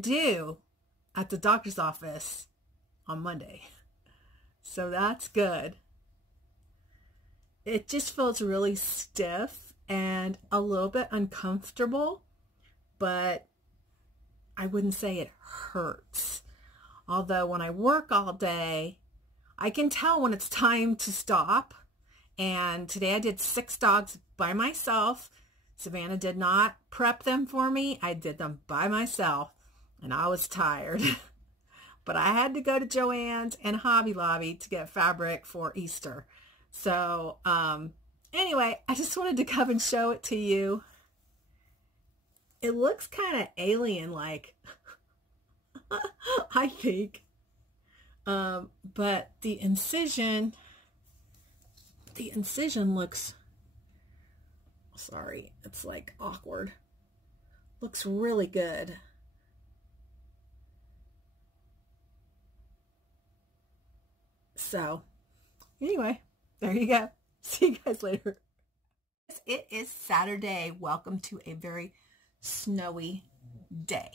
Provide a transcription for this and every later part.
due at the doctor's office on Monday. So that's good. It just feels really stiff and a little bit uncomfortable, but I wouldn't say it hurts. Although when I work all day, I can tell when it's time to stop. And today I did 6 dogs by myself. Savannah did not prep them for me. I did them by myself, and I was tired. But I had to go to Joann's and Hobby Lobby to get fabric for Easter. So anyway, I just wanted to come and show it to you. It looks kind of alien-like, I think. But the incision looks, sorry, it's like awkward. Looks really good. So anyway, there you go. See you guys later. It is Saturday. Welcome to a very snowy day.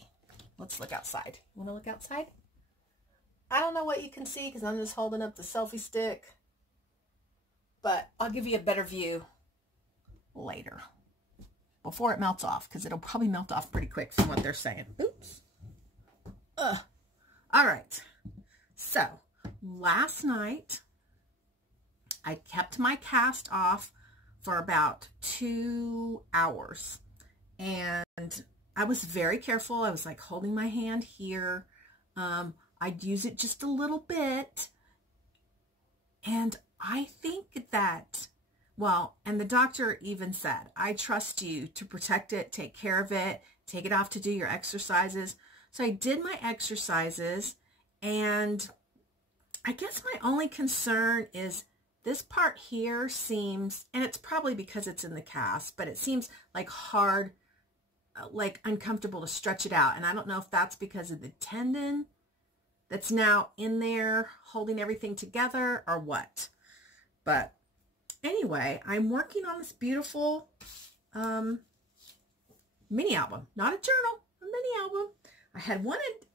Let's look outside. You want to look outside? I don't know what you can see because I'm just holding up the selfie stick, but I'll give you a better view later before it melts off, because it'll probably melt off pretty quick from what they're saying. Oops. All right. So last night I kept my cast off for about 2 hours, and I was very careful. I was like holding my hand here. I'd use it just a little bit, and I think that, well, and the doctor even said, I trust you to protect it, take care of it, take it off to do your exercises. So I did my exercises, and I guess my only concern is this part here seems, and it's probably because it's in the cast, but it seems like hard, like uncomfortable to stretch it out. And I don't know if that's because of the tendon that's now in there holding everything together or what. But anyway, I'm working on this beautiful mini album, not a journal, a mini album. I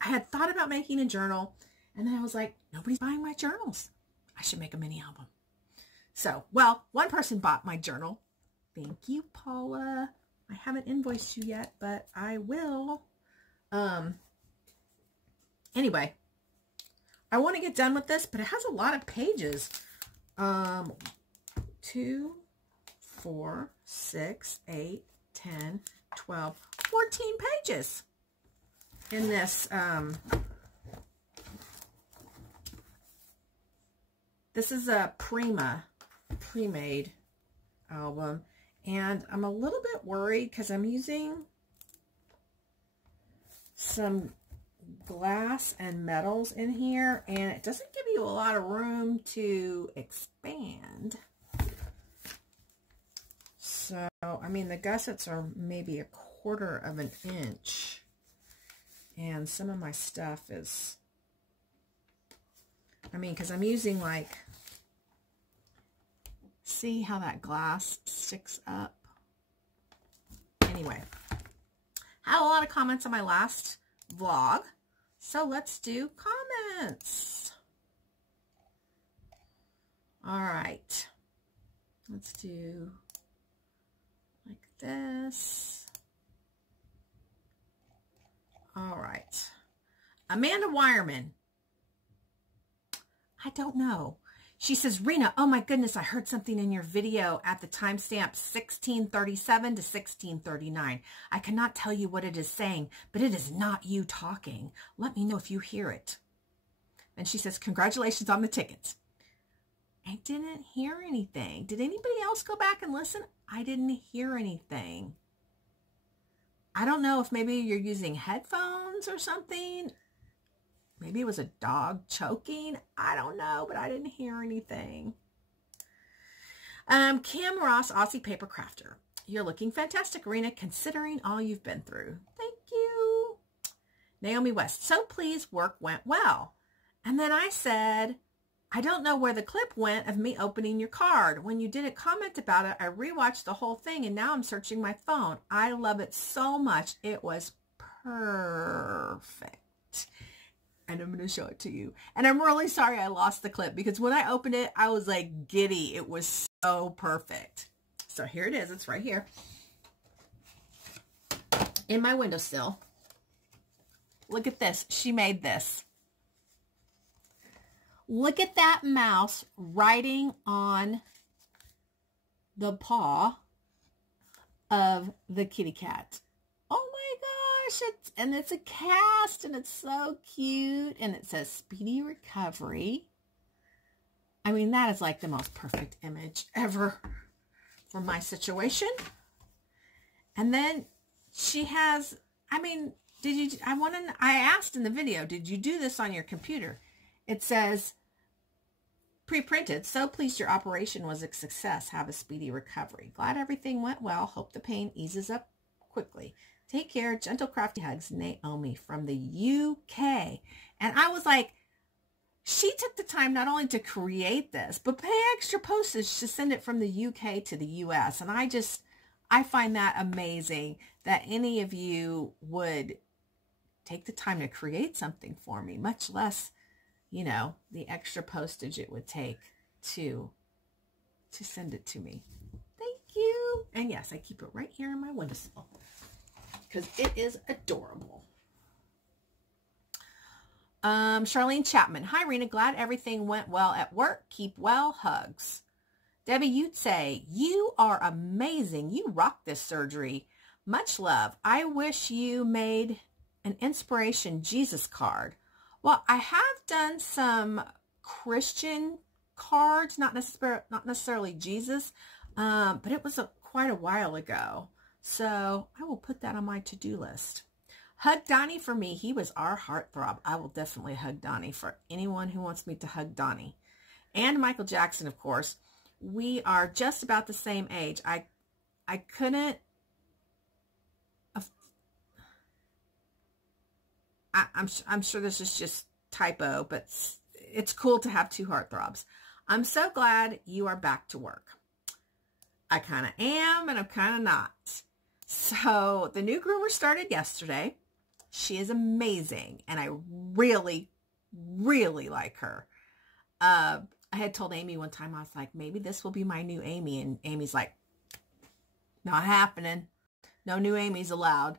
had thought about making a journal, and then I was like, nobody's buying my journals. I should make a mini album. So, well, one person bought my journal. Thank you, Paula. I haven't invoiced you yet, but I will. Anyway, I want to get done with this, but it has a lot of pages. 2, 4, 6, 8, 10, 12, 14 pages in this. This is a pre-made album, and I'm a little bit worried because I'm using some glass and metals in here, and it doesn't give you a lot of room to expand. So, I mean, the gussets are maybe 1/4 of an inch, and some of my stuff is, I mean, because I'm using, like, see how that glass sticks up? Anyway, had a lot of comments on my last vlog, so let's do comments. All right, let's do like this. All right, Amanda Wireman. I don't know. She says, Rena, oh my goodness, I heard something in your video at the timestamp 1637 to 1639. I cannot tell you what it is saying, but it is not you talking. Let me know if you hear it. And she says, congratulations on the tickets. I didn't hear anything. Did anybody else go back and listen? I didn't hear anything. I don't know if maybe you're using headphones or something. Maybe it was a dog choking. I don't know, but I didn't hear anything. Cam Ross, Aussie Paper Crafter. You're looking fantastic, Rena, considering all you've been through. Thank you. Naomi West. So pleased work went well. And then I said, I don't know where the clip went of me opening your card. When you didn't comment about it, I rewatched the whole thing, and now I'm searching my phone. I love it so much. It was perfect. and I'm going to show it to you. And I'm really sorry I lost the clip because when I opened it, I was like giddy. It was so perfect. So here it is. It's right here in my windowsill. Look at this. She made this. Look at that mouse riding on the paw of the kitty cat. Oh my gosh, it's a cast and it's so cute and it says speedy recovery. I mean, that is like the most perfect image ever for my situation. And then she has, I mean, I asked in the video, did you do this on your computer? It says pre-printed, so pleased your operation was a success. Have a speedy recovery. Glad everything went well. Hope the pain eases up quickly. Take care. Gentle, crafty hugs, Naomi from the UK. And I was like, she took the time not only to create this, but pay extra postage to send it from the UK to the US. And I find that amazing that any of you would take the time to create something for me, much less, you know, the extra postage it would take to send it to me. Thank you. And yes, I keep it right here in my windowsill because it is adorable. Charlene Chapman. Hi, Rena. Glad everything went well at work. Keep well. Hugs. Debbie, you'd say, you are amazing. You rocked this surgery. Much love. I wish you made an inspiration Jesus card. Well, I have done some Christian cards, not necessarily Jesus, but it was quite a while ago. So I will put that on my to-do list. Hug Donnie for me. He was our heartthrob. I will definitely hug Donnie for anyone who wants me to hug Donnie. And Michael Jackson, of course. We are just about the same age. I couldn't... I'm sure this is just typo, but it's cool to have two heartthrobs. I'm so glad you are back to work. I kind of am, and I'm kind of not. So the new groomer started yesterday. She is amazing, and I really, really like her. I had told Amy one time, I was like, maybe this will be my new Amy, and Amy's like, not happening. No new Amy's allowed.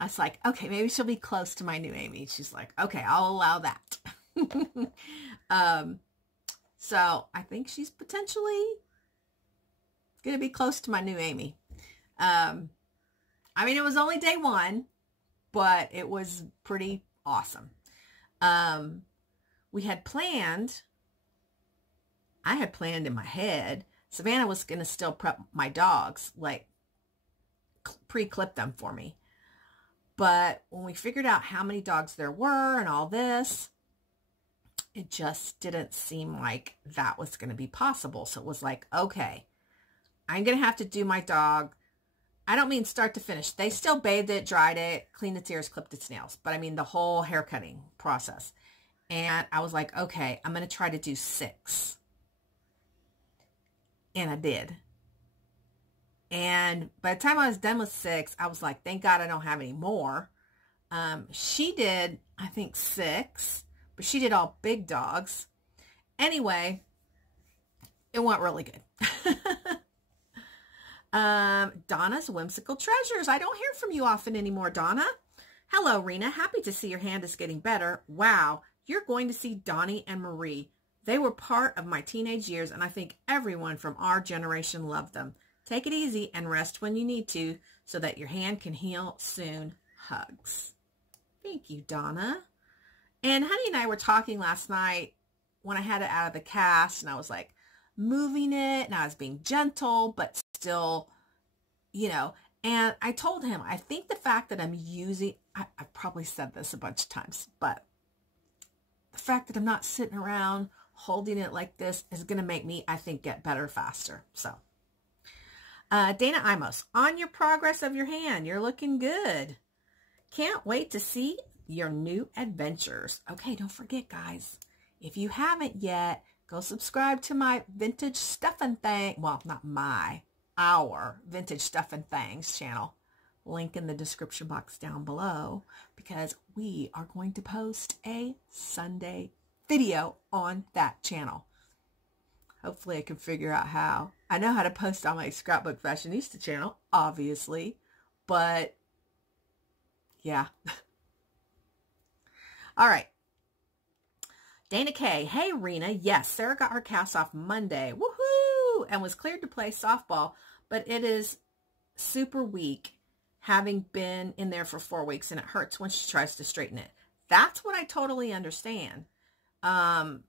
I was like, okay, maybe she'll be close to my new Amy. She's like, okay, I'll allow that. So I think she's potentially going to be close to my new Amy. I mean, it was only day one, but it was pretty awesome. We had planned, I had planned in my head, Savannah was going to still prep my dogs, like pre-clip them for me. But when we figured out how many dogs there were and all this, it just didn't seem like that was going to be possible. So it was like, okay, I'm going to have to do my dog. I don't mean start to finish. They still bathed it, dried it, cleaned its ears, clipped its nails. But I mean the whole hair cutting process. And I was like, okay, I'm going to try to do 6. And I did. And by the time I was done with 6, I was like, thank God I don't have any more. She did, I think, 6, but she did all big dogs. Anyway, it went really good. Donna's Whimsical Treasures. I don't hear from you often anymore, Donna. Hello, Rena. Happy to see your hand is getting better. Wow, you're going to see Donnie and Marie. They were part of my teenage years, and I think everyone from our generation loved them. Take it easy and rest when you need to so that your hand can heal soon. Hugs. Thank you, Donna. And Honey and I were talking last night when I had it out of the cast, and I was like moving it, and I was being gentle, but still, you know, and I told him, I think the fact that I'm using, I've probably said this a bunch of times, but the fact that I'm not sitting around holding it like this is going to make me, I think, get better faster. So, Dana Imos, on your progress of your hand, you're looking good. Can't wait to see your new adventures. Okay, don't forget, guys, if you haven't yet, go subscribe to my Vintage Stuff and Thang, well, not my, our Vintage Stuff and Thangs channel. link in the description box down below, because we are going to post a Sunday video on that channel. Hopefully I can figure out how. I know how to post on my Scrapbook Fashionista channel, obviously, but yeah. All right. Dana K. Hey, Rena. Yes, Sarah got her cast off Monday. Woohoo! And was cleared to play softball, but it is super weak, having been in there for 4 weeks, and it hurts when she tries to straighten it. That's what I totally understand. And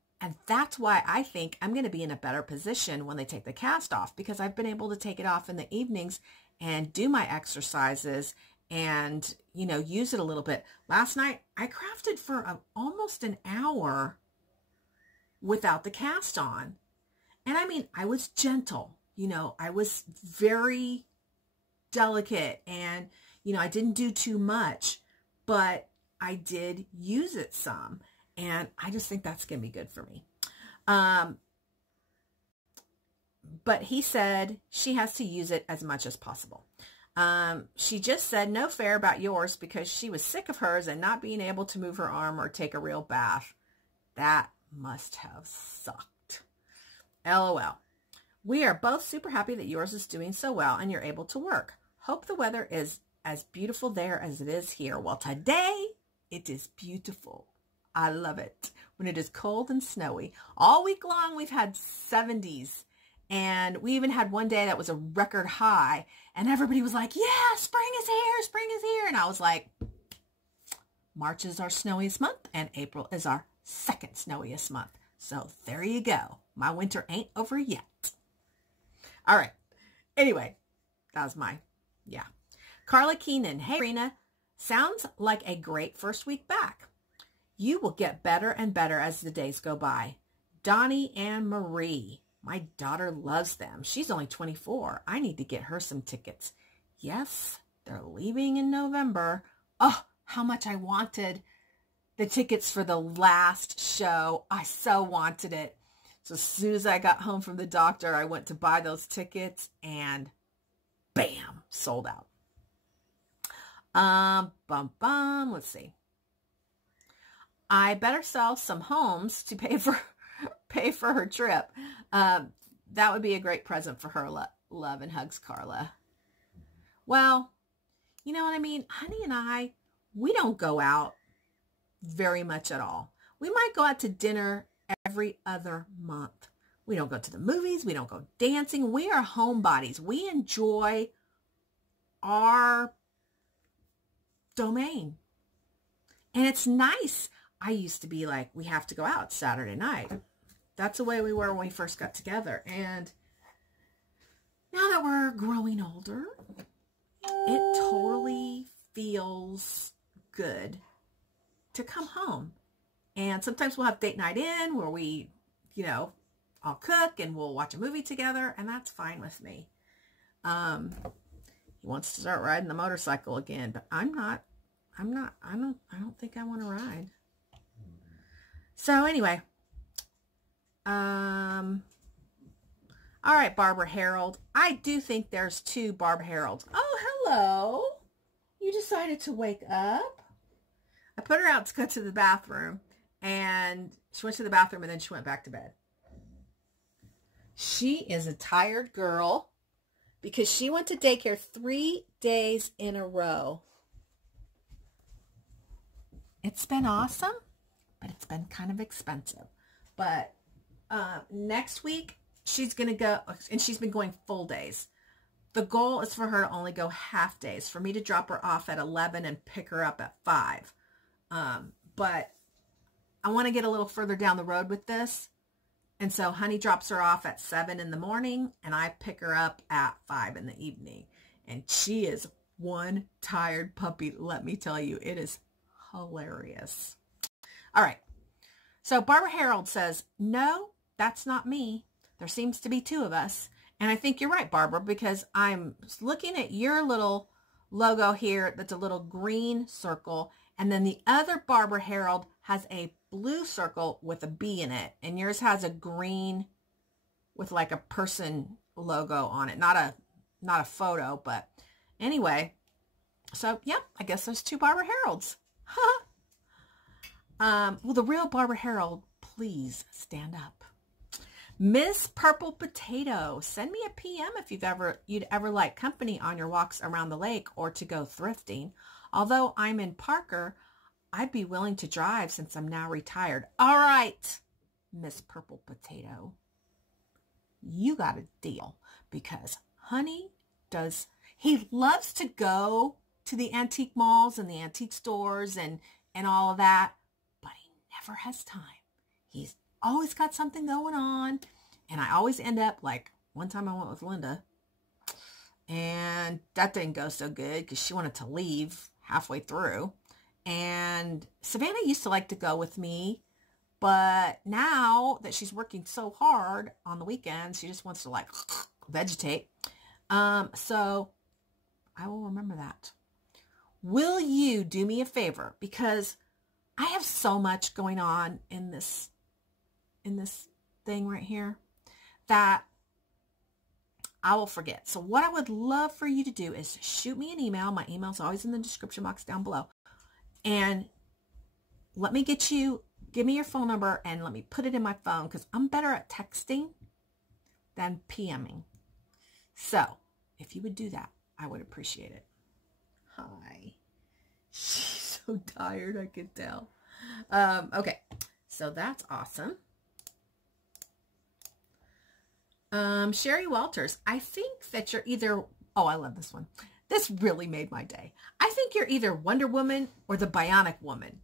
that's why I think I'm going to be in a better position when they take the cast off, because I've been able to take it off in the evenings and do my exercises and, you know, use it a little bit. Last night, I crafted for almost an hour without the cast on. And I mean, I was gentle, you know, I was very delicate, and, you know, I didn't do too much, but I did use it some. And I just think that's going to be good for me. But he said she has to use it as much as possible. She just said no fair about yours because she was sick of hers and not being able to move her arm or take a real bath. That must have sucked. LOL. We are both super happy that yours is doing so well and you're able to work. Hope the weather is as beautiful there as it is here. Well, today it is beautiful. I love it when it is cold and snowy. All week long, we've had 70s. And we even had one day that was a record high. And everybody was like, yeah, spring is here, spring is here. And I was like, March is our snowiest month, and April is our second snowiest month. So there you go. My winter ain't over yet. All right. Anyway, that was yeah. Carla Keenan. Hey, Rena. Sounds like a great first week back. You will get better and better as the days go by. Donnie and Marie. My daughter loves them. She's only 24. I need to get her some tickets. Yes, they're leaving in November. Oh, how much I wanted the tickets for the last show. I so wanted it. So as soon as I got home from the doctor, I went to buy those tickets and bam, sold out. Let's see. I better sell some homes to pay for her trip. That would be a great present for her. Love and hugs, Carla. Well, you know what I mean? Honey and I, we don't go out very much at all. We might go out to dinner every other month. We don't go to the movies. We don't go dancing. We are homebodies. We enjoy our domain. And it's nice. I used to be like, we have to go out Saturday night. That's the way we were when we first got together. And now that we're growing older, it totally feels good to come home. And sometimes we'll have date night in where we, you know, all cook and we'll watch a movie together, and that's fine with me. He wants to start riding the motorcycle again, but I don't think I want to ride. So anyway, all right, Barbara Harold. I do think there's two Barbara Harolds. Oh, hello. You decided to wake up. I put her out to go to the bathroom, and she went to the bathroom, and then she went back to bed. She is a tired girl because she went to daycare 3 days in a row. It's been awesome, but it's been kind of expensive. But next week, she's going to go, and she's been going full days. The goal is for her to only go half days, for me to drop her off at 11 and pick her up at 5. But I want to get a little further down the road with this. And so Honey drops her off at 7 in the morning, and I pick her up at 5 in the evening. And she is one tired puppy, let me tell you. It is hilarious. All right. So Barbara Harold says, no, that's not me. There seems to be two of us. And I think you're right, Barbara, because I'm looking at your little logo here that's a little green circle. And then the other Barbara Harold has a blue circle with a B in it. And yours has a green with like a person logo on it. Not a photo, but anyway, So, yeah, I guess there's 2 Barbara Heralds. Well, the real Barbara Herald, please stand up. Miss Purple Potato, send me a PM if you'd ever like company on your walks around the lake or to go thrifting. Although I'm in Parker, I'd be willing to drive since I'm now retired. All right, Miss Purple Potato, you got a deal, because honey he loves to go to the antique malls and the antique stores and all of that, but he never has time. He's always got something going on, and I always end up like, one time I went with Linda, and that didn't go so good because she wanted to leave halfway through. And Savannah used to like to go with me, but now that she's working so hard on the weekends, she just wants to like vegetate. So I will remember that. Will you do me a favor? Because I have so much going on in this thing right here that I will forget. So what I would love for you to do is shoot me an email. My email's always in the description box down below. And let me give me your phone number and let me put it in my phone, because I'm better at texting than PMing. So if you would do that, I would appreciate it. Hi. She's so tired, I can tell. Okay, so that's awesome. Shari Walters, I think that you're either, oh, I love this one. This really made my day. I think you're either Wonder Woman or the Bionic Woman.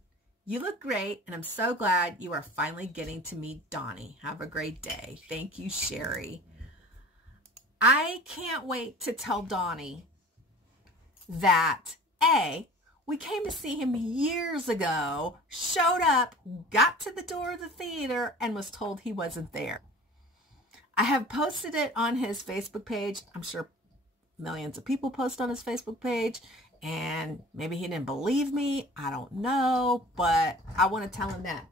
You look great, and I'm so glad you are finally getting to meet Donnie. Have a great day. Thank you, Shari. I can't wait to tell Donnie that, A, we came to see him years ago, showed up, got to the door of the theater, and was told he wasn't there. I have posted it on his Facebook page. I'm sure millions of people post on his Facebook page, and maybe he didn't believe me. I don't know, but I want to tell him that.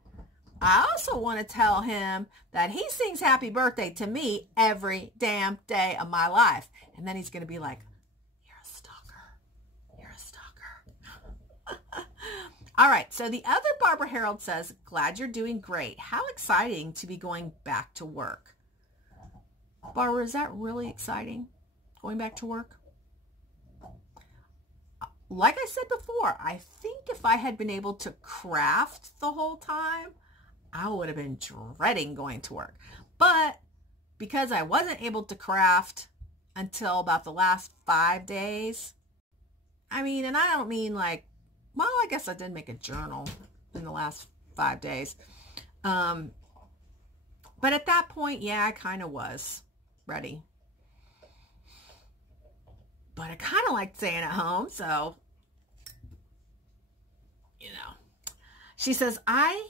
I also want to tell him that he sings happy birthday to me every damn day of my life. And then he's going to be like, you're a stalker. You're a stalker. All right. So the other Barbara Herald says, glad you're doing great. How exciting to be going back to work. Barbara, is that really exciting? Going back to work? Like I said before, I think if I had been able to craft the whole time, I would have been dreading going to work. But because I wasn't able to craft until about the last 5 days, I mean, and I don't mean like, well, I guess I did make a journal in the last 5 days. But at that point, yeah, I kind of was ready. But I kind of liked staying at home, so, you know. She says, I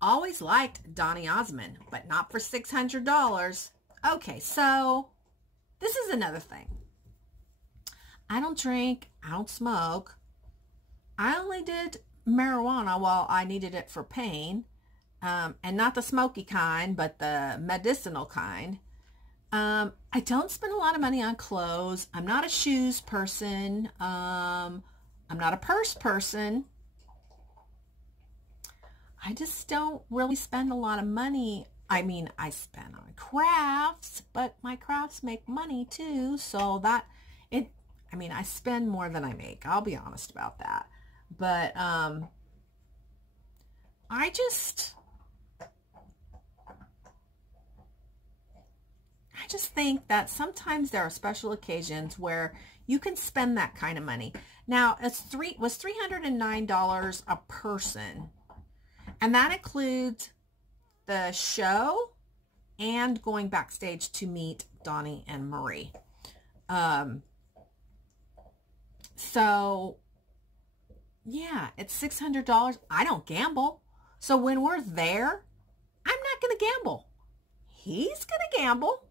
always liked Donny Osmond, but not for $600. Okay, so this is another thing. I don't drink. I don't smoke. I only did marijuana while I needed it for pain, and not the smoky kind, but the medicinal kind. I don't spend a lot of money on clothes. I'm not a shoes person. I'm not a purse person. I just don't really spend a lot of money. I mean, I spend on crafts, but my crafts make money too. So I mean, I spend more than I make. I'll be honest about that. But, I just think that sometimes there are special occasions where you can spend that kind of money. Now, it was $309 a person, and that includes the show and going backstage to meet Donnie and Marie. So, yeah, it's $600. I don't gamble. So when we're there, I'm not going to gamble. He's going to gamble.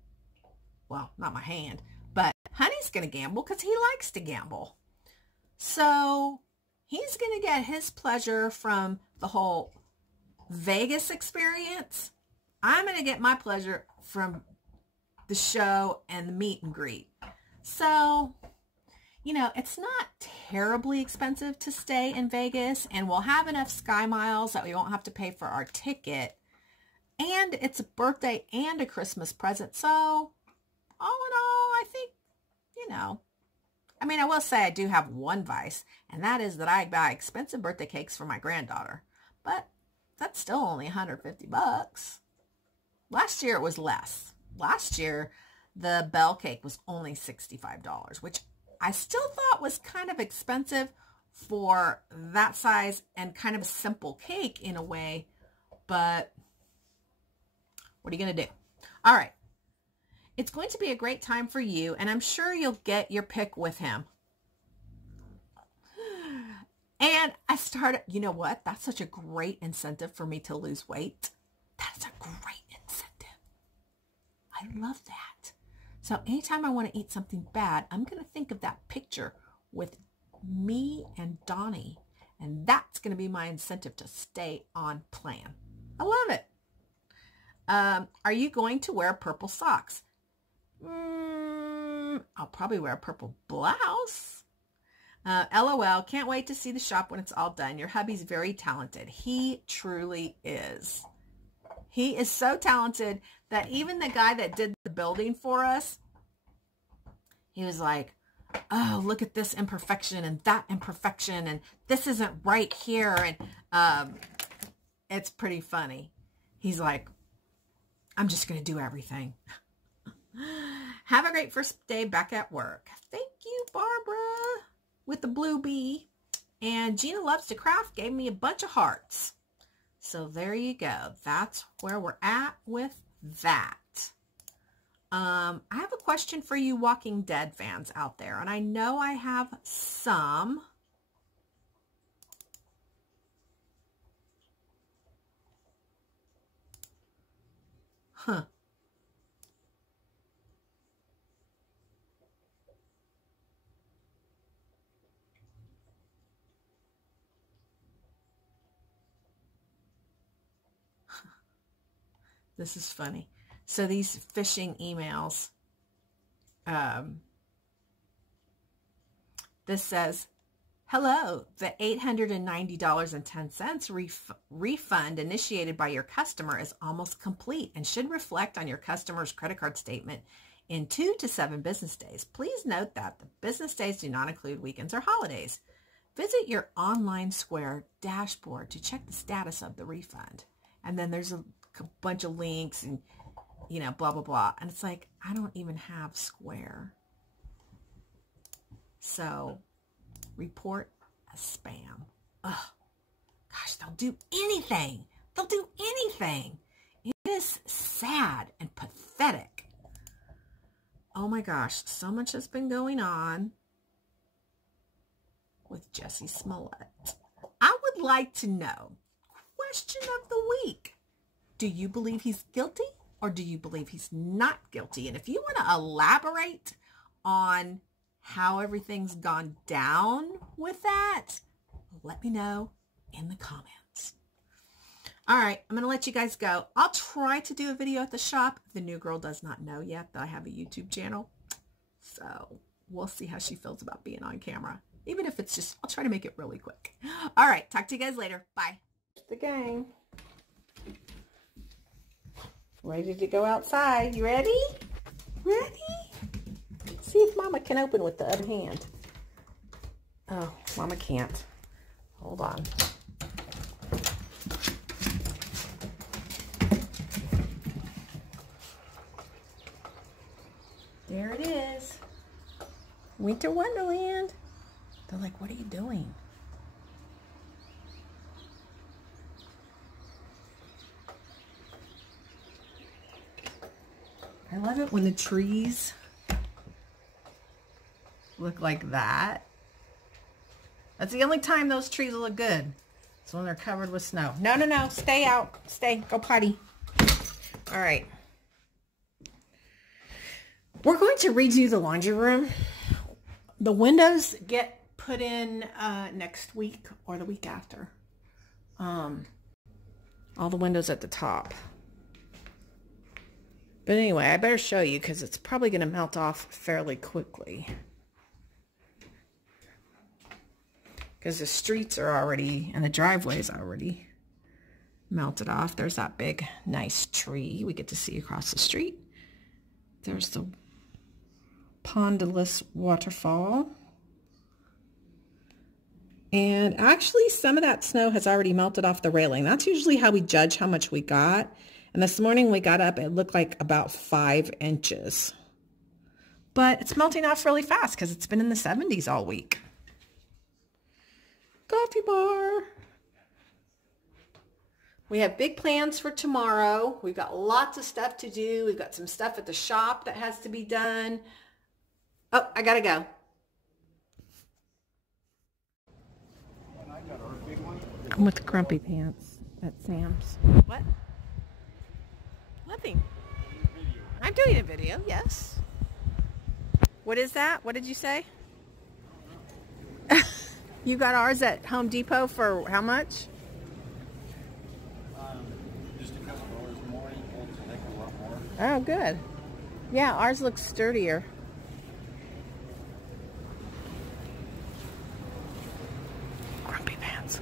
Well, not my hand, but Honey's going to gamble because he likes to gamble. So he's going to get his pleasure from the whole Vegas experience. I'm going to get my pleasure from the show and the meet and greet. So, you know, it's not terribly expensive to stay in Vegas, and we'll have enough Sky Miles that we won't have to pay for our ticket. And it's a birthday and a Christmas present. So all in all, I think, you know, I mean, I will say I do have one vice, and that is that I buy expensive birthday cakes for my granddaughter. But that's still only $150. Last year it was less. Last year the bell cake was only $65, which I still thought was kind of expensive for that size and kind of a simple cake in a way. But what are you going to do? All right. It's going to be a great time for you, and I'm sure you'll get your pick with him. And I started, you know what? That's such a great incentive for me to lose weight. That's a great incentive. I love that. So anytime I want to eat something bad, I'm going to think of that picture with me and Donnie, and that's going to be my incentive to stay on plan. I love it. Are you going to wear purple socks? I'll probably wear a purple blouse. LOL, can't wait to see the shop when it's all done. Your hubby's very talented. He truly is. He is so talented that even the guy that did the building for us, he was like, oh, look at this imperfection and that imperfection, and this isn't right here. And it's pretty funny. He's like, I'm just going to do everything. Have a great first day back at work. Thank you, Barbara, with the blue bee. And Gina Loves to Craft gave me a bunch of hearts. So there you go. That's where we're at with that. I have a question for you Walking Dead fans out there. And I know I have some. Huh. This is funny. So these phishing emails, this says, hello, the $890.10 refund initiated by your customer is almost complete and should reflect on your customer's credit card statement in 2 to 7 business days. Please note that the business days do not include weekends or holidays. Visit your online Square dashboard to check the status of the refund. And then there's a bunch of links and, you know, blah, blah, blah. And it's like, I don't even have Square. So, report as spam. Ugh. Gosh, they'll do anything. They'll do anything. It is sad and pathetic. Oh my gosh, so much has been going on with Jussie Smollett. I would like to know, question of the week. Do you believe he's guilty or do you believe he's not guilty? And if you want to elaborate on how everything's gone down with that, let me know in the comments. All right, I'm going to let you guys go. I'll try to do a video at the shop. The new girl does not know yet that I have a YouTube channel. So we'll see how she feels about being on camera. Even if it's just, I'll try to make it really quick. All right, talk to you guys later. Bye. The gang. Ready to go outside. You ready? Ready? See if Mama can open with the other hand. Oh, Mama can't. Hold on. There it is. Winter Wonderland. They're like, what are you doing? I love it when the trees look like that. That's the only time those trees look good. It's when they're covered with snow. No, no, no. Stay out. Stay. Go potty. All right. We're going to redo the laundry room. The windows get put in next week or the week after. All the windows at the top. But anyway, I better show you because it's probably going to melt off fairly quickly. because the streets are already, and the driveway's already melted off. There's that big, nice tree we get to see across the street. There's the Pondulus waterfall. And actually, some of that snow has already melted off the railing. That's usually how we judge how much we got. And this morning we got up, it looked like about 5 inches. But it's melting off really fast because it's been in the 70s all week. Coffee bar. We have big plans for tomorrow. We've got lots of stuff to do. We've got some stuff at the shop that has to be done. Oh, I gotta go. I'm with the Grumpy Pants at Sam's. What? Nothing. I'm doing a video, yes. What is that? What did you say? You got ours at Home Depot for how much? Just a couple dollars more. It's a heck of a lot more. Oh, good. Yeah, ours looks sturdier. Grumpy Pants.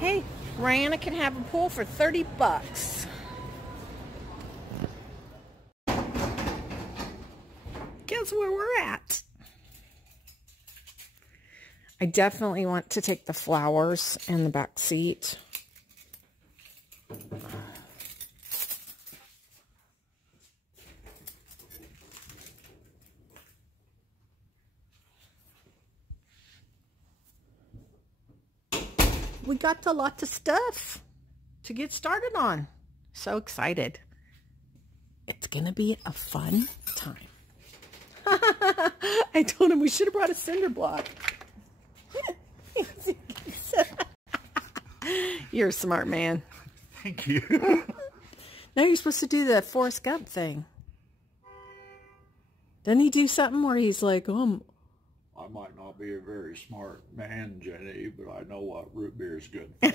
Hey, Rihanna can have a pool for 30 bucks. Guess where we're at? I definitely want to take the flowers in the back seat. We got a lot of stuff to get started on. So excited. It's gonna be a fun time. I told him we should have brought a cinder block. You're a smart man. Thank you. Now you're supposed to do the Forrest Gump thing. Didn't he do something where he's like, I might not be a very smart man, Jenny, but I know what root beer is good for.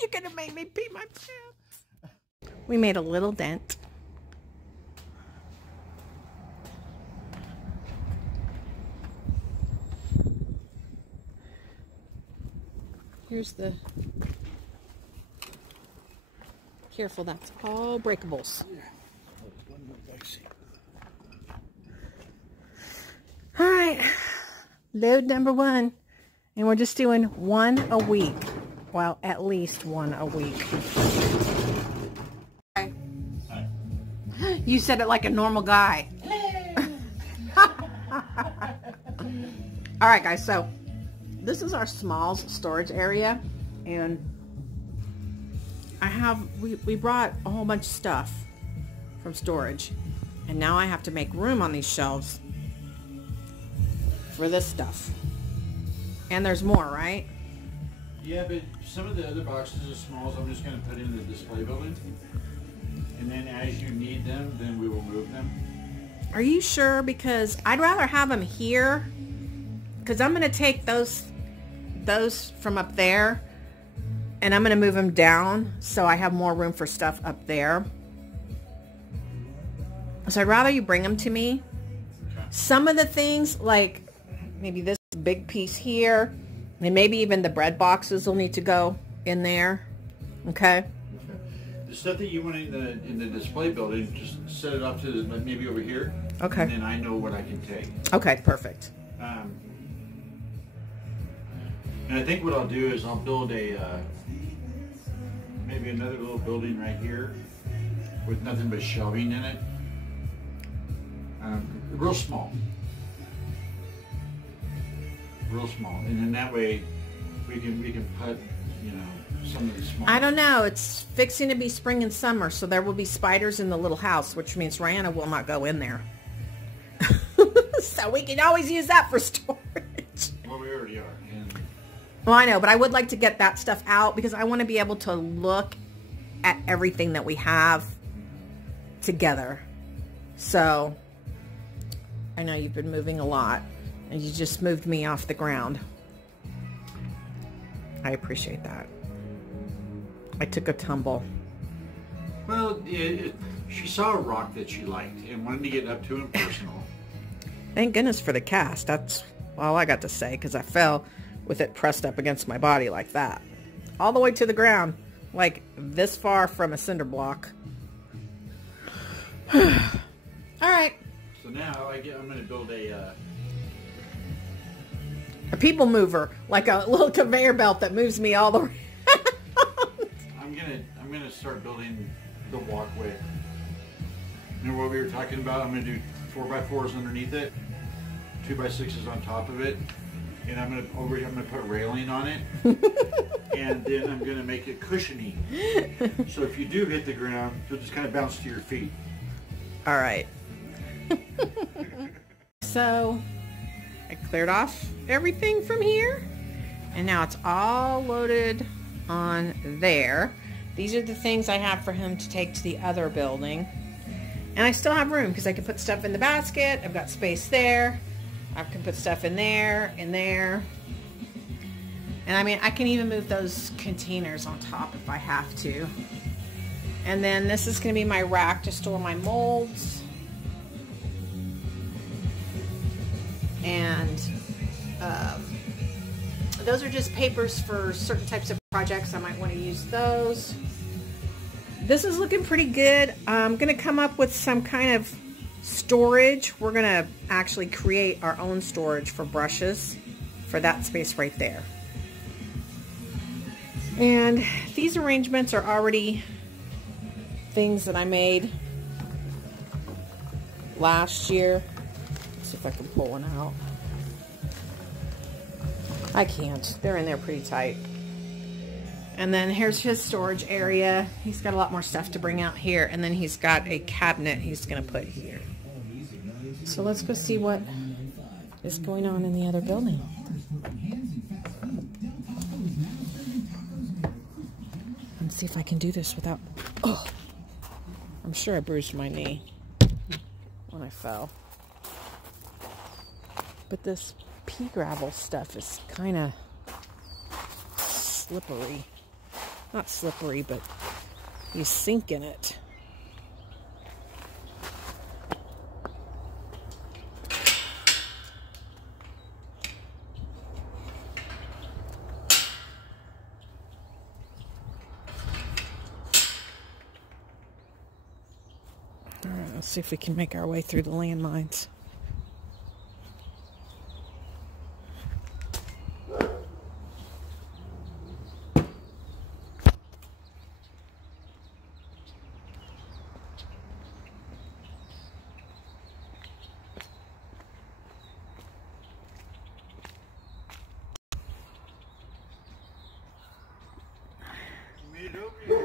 You're going to make me pee my pants. We made a little dent. Here's the... Careful, that's all breakables. Yeah. All right, load number 1. And we're just doing 1 a week. Well, at least 1 a week. Okay. Hi. You said it like a normal guy. All right, guys, so this is our Smalls storage area. And we brought a whole bunch of stuff from storage. And now I have to make room on these shelves for this stuff. And there's more, right? Yeah, but some of the other boxes are smalls. I'm just going to put in the display building. And then as you need them, then we will move them. Are you sure? Because I'd rather have them here. Because I'm going to take those from up there. And I'm going to move them down so I have more room for stuff up there. So I'd rather you bring them to me. Okay. Some of the things, like maybe this big piece here, and maybe even the bread boxes will need to go in there. Okay? Okay. The stuff that you want in the display building, just set it up to maybe over here. Okay. And then I know what I can take. Okay, perfect. And I think what I'll do is I'll build a maybe another little building right here with nothing but shelving in it. Real small. Real small. And then that way we can put, you know, some of the small. I don't know. It's fixing to be spring and summer, so there will be spiders in the little house, which means Rihanna will not go in there. So we can always use that for storage. Well, we already are. And well, I know, but I would like to get that stuff out because I want to be able to look at everything that we have together. So I know you've been moving a lot, and you just moved me off the ground. I appreciate that. I took a tumble. Well, she saw a rock that she liked and wanted to get up to and personal. Thank goodness for the cast. That's all I got to say, because I fell with it pressed up against my body like that. All the way to the ground, like this far from a cinder block. All right. So now I'm going to build a people mover, like a little conveyor belt that moves me all the way. I'm gonna start building the walkway. Remember what we were talking about? I'm gonna do 4x4s underneath it, 2x6s on top of it, and I'm gonna put railing on it, and then I'm gonna make it cushiony. So if you do hit the ground, you'll just kind of bounce to your feet. All right. So I cleared off everything from here, and now it's all loaded on there. These are the things I have for him to take to the other building, and I still have room because I can put stuff in the basket. I've got space there. I can put stuff in there, and I mean, I can even move those containers on top if I have to. And then this is going to be my rack to store my molds. And those are just papers for certain types of projects. I might want to use those. This is looking pretty good. I'm going to come up with some kind of storage. We're going to actually create our own storage for brushes for that space right there. And these arrangements are already things that I made last year. Let's see if I can pull one out. I can't. They're in there pretty tight. And then here's his storage area. He's got a lot more stuff to bring out here. And then he's got a cabinet he's going to put here. So let's go see what is going on in the other building. Let's see if I can do this without... Oh, I'm sure I bruised my knee when I fell. But this pea gravel stuff is kind of slippery. Not slippery, but you sink in it. All right, let's see if we can make our way through the landmines.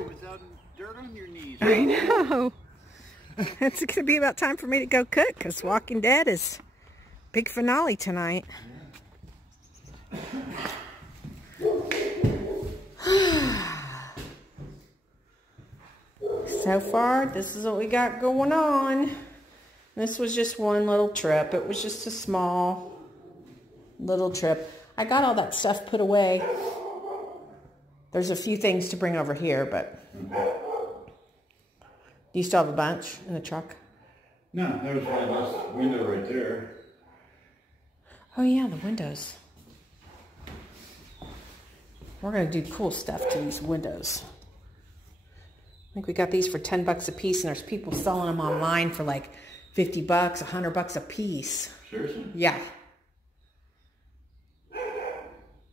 Without dirt on your knees. I know. It's going to be about time for me to go cook, because Walking Dead is big finale tonight. So far, this is what we got going on. This was just one little trip. It was just a small little trip. I got all that stuff put away. There's a few things to bring over here, but... Do you still have a bunch in the truck? No, there's my last window right there. Oh yeah, the windows. We're going to do cool stuff to these windows. I think we got these for 10 bucks a piece, and there's people selling them online for like 50 bucks, 100 bucks a piece. Seriously? Yeah.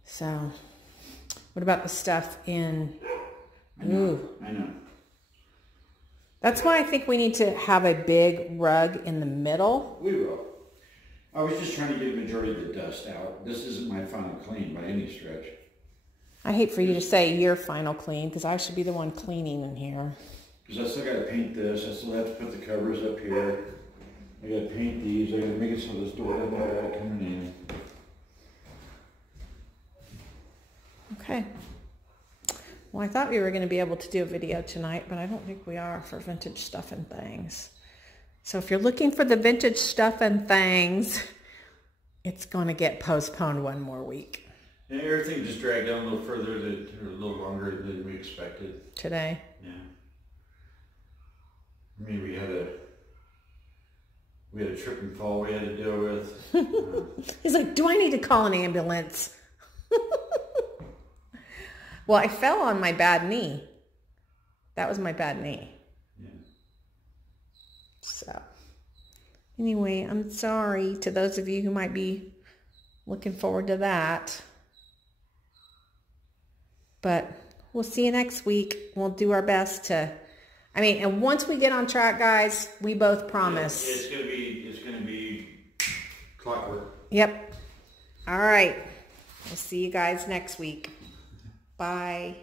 So... What about the stuff in... I know. That's why I think we need to have a big rug in the middle. We will. I was just trying to get a majority of the dust out. This isn't my final clean by any stretch. I hate for you to say your final clean, because I should be the one cleaning in here. Because I still got to paint this. I still have to put the covers up here. I got to paint these. I got to make it so this door doesn't have that coming in. Okay. Well, I thought we were going to be able to do a video tonight, but I don't think we are for vintage stuff and things. So if you're looking for the vintage stuff and things, it's going to get postponed one more week. And everything just dragged on a little further, or a little longer than we expected. Today? Yeah. I mean, we had a trip and fall we had to deal with. He's like, do I need to call an ambulance? Well, I fell on my bad knee. That was my bad knee. Yeah. So, anyway, I'm sorry to those of you who might be looking forward to that. But we'll see you next week. We'll do our best to, and once we get on track, guys, we both promise. Yeah, it's gonna be clockwork. Yep. All right. We'll see you guys next week. Bye.